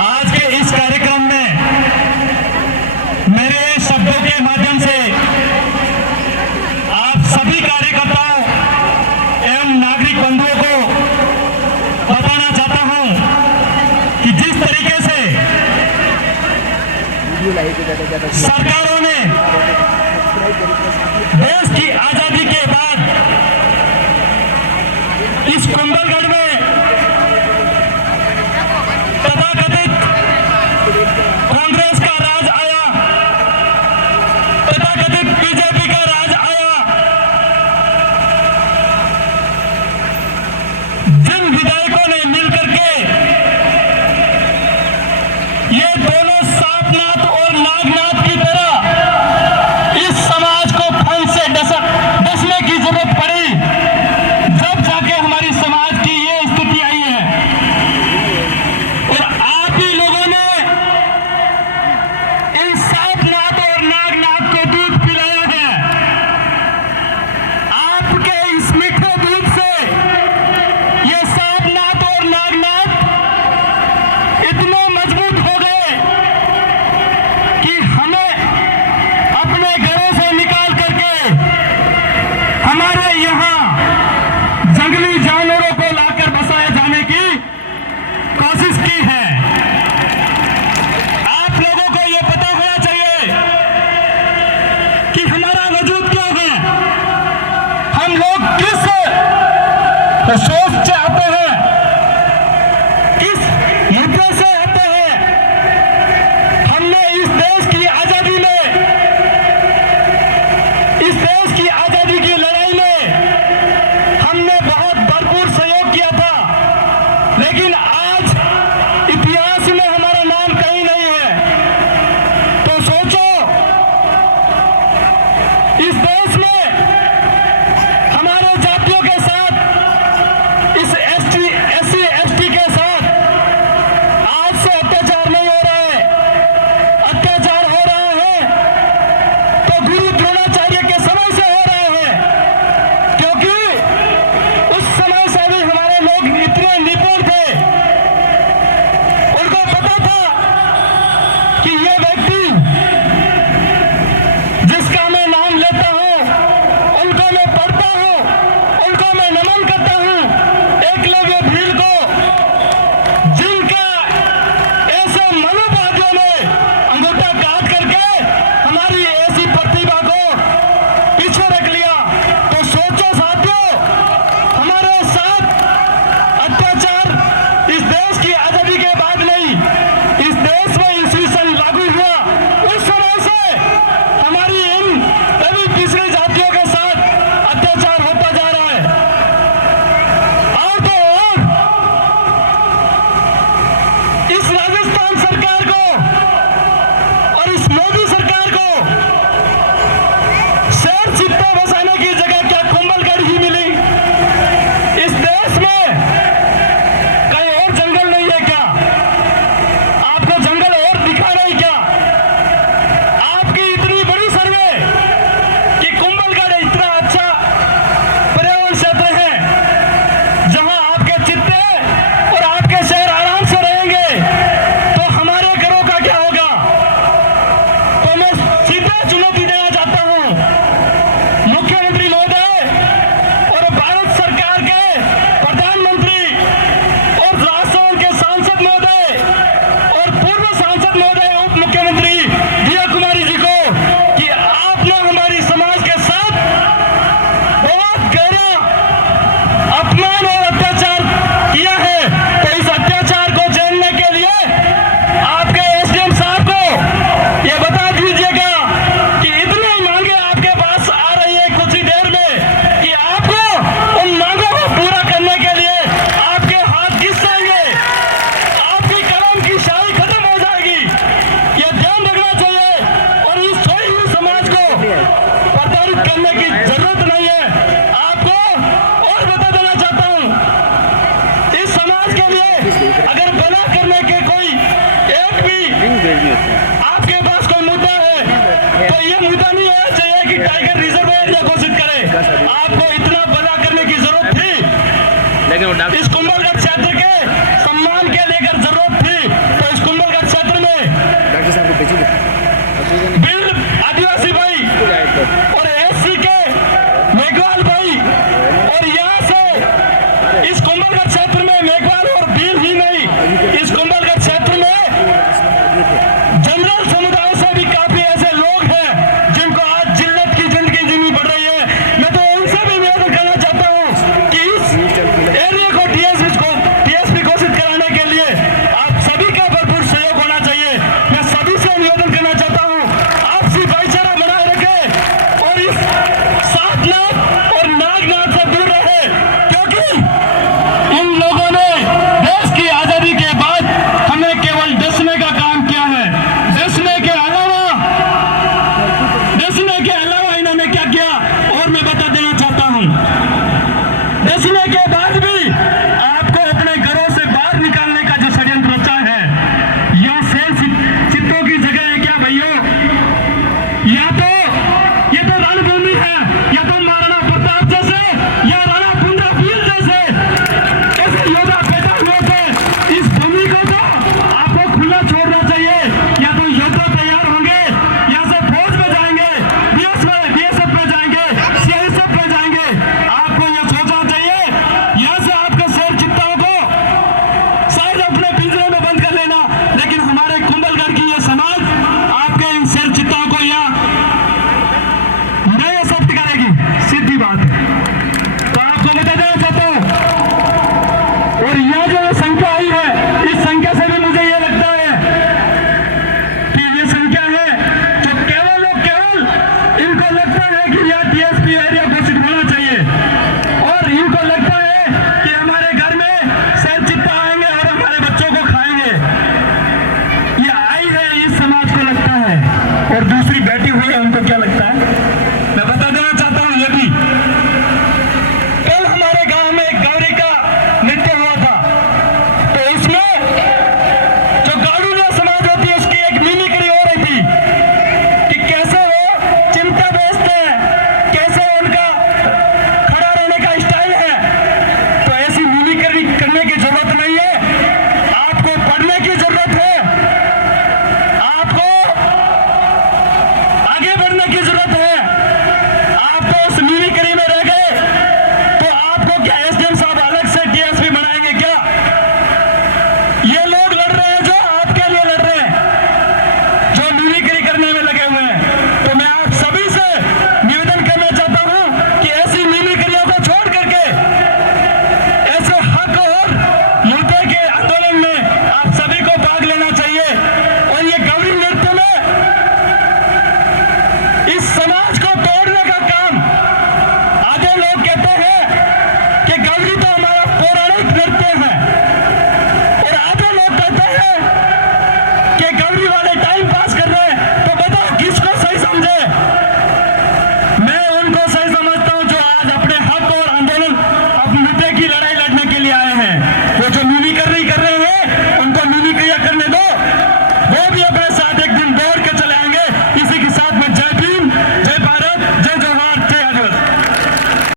आज के इस कार्यक्रम में मेरे शब्दों के माध्यम से आप सभी कार्यकर्ताओं एवं नागरिक बंधुओं को बताना चाहता हूं कि जिस तरीके से सरकारों ने देश की आजादी के बाद इस कुंभलगढ़ में तथाकथित कांग्रेस का राज आया, तथाकथित बीजेपी का राज आया, जिन विधायकों ने मिलकर के ये दोनों सांपनाथ और नागनाथ की तरह इस समाज को फन से डसने की जरूरत पड़ी, जब जाके हमारी समाज की ये स्थिति आई है। और आप ही लोगों ने इन सांपनाथ और नागनाथ को दूध पिलाया है। आपके इस मीठे दूध से ये सांपनाथ और नागनाथ इतने मजबूत हो गए कि हमें अपने घरों से निकाल करके हमारे यहाँ जंगली जानवरों को लाकर बसाए जाने की कोशिश की है। आप लोगों को यह पता होना चाहिए कि हमारा वजूद क्या है, हम लोग किस सोच से आते हैं, किस मुद्दे से आते हैं। हमने इस देश की आजादी में, इस देश की आजादी की लड़ाई में हमने बहुत भरपूर सहयोग किया था, लेकिन आज इतिहास में हमारा नाम कहीं नहीं है। तो सोचो, इस देश में हमारे जातियों के साथ, इस एससी एसटी के साथ आज से अत्याचार नहीं हो रहा है, अत्याचार हो रहा है तो गुरु द्रोणाचार्य के समय से हो रहा है, क्योंकि उस समय से भी हमारे लोग इतने निपुण थे, उनको पता था कि ये व्यक्ति जिसका मैं नाम लेता हूं, उनको मैं पढ़ता हूं, उनको मैं नमन करता हूं, एकलव्य भील को, जिनका ऐसे मनोवादियों ने अंगूठा काट करके हमारी ऐसी प्रतिभा को पीछे रख लिया। तो सोचो साथियों, हमारे साथ अत्याचार इस देश की आजादी के बाद नहीं, इस देश में ईस्वी सन लागू हुआ उस समय से हमारी इन सभी पिछड़ी जातियों के साथ अत्याचार होता जा रहा है। और तो और इस राजस्थान सरकार को और इस मोदी सरकार को शेर चित्ते बसाने की जगह क्या कुंभलगढ़ ही मिली? इस देश में कहीं और जंगल नहीं है क्या? आपको जंगल और दिखा नहीं क्या? आपकी इतनी बड़ी सर्वे कि कुंभलगढ़ इतना अच्छा पर्यावरण क्षेत्र है जहां आपके चित्ते और आपके शेर आराम से रहेंगे, तो हमारे घरों का क्या होगा? तो मैं सीधे चुनौती देना चाहता हूं मुख्यमंत्री महोदय और भारत सरकार के प्रधानमंत्री और राजस्थान के सांसद महोदय और पूर्व सांसद महोदय, उप मुख्यमंत्री दिया कुमारी जी को, कि आपने हमारी समाज के साथ बहुत गहरा अपमान और अत्याचार किया है। तो इस अत्याचार को झेलने के लिए आपके एसडीएम साहब को ये बता दीजिएगा कि इतनी मांगे आपके पास आ रही है कुछ ही देर में कि आपको उन मांगों को पूरा करने के लिए आपके हाथ घिस जाएंगे, आपकी कलम की शाही खत्म हो जाएगी। ये ध्यान रखना चाहिए और इस सोई हुई समाज को प्रताड़ित करने की जरूरत नहीं है। आपको और बता देना चाहता हूं, इस समाज के लिए अगर भला करने के कोई एक भी आपके पास कोई मुद्दा है, तो ये मुद्दा नहीं होना चाहिए कि टाइगर रिजर्व एरिया घोषित करे। आपको इतना भला करने की जरूरत थी लेकिन इस कुंभलगढ़ क्षेत्र के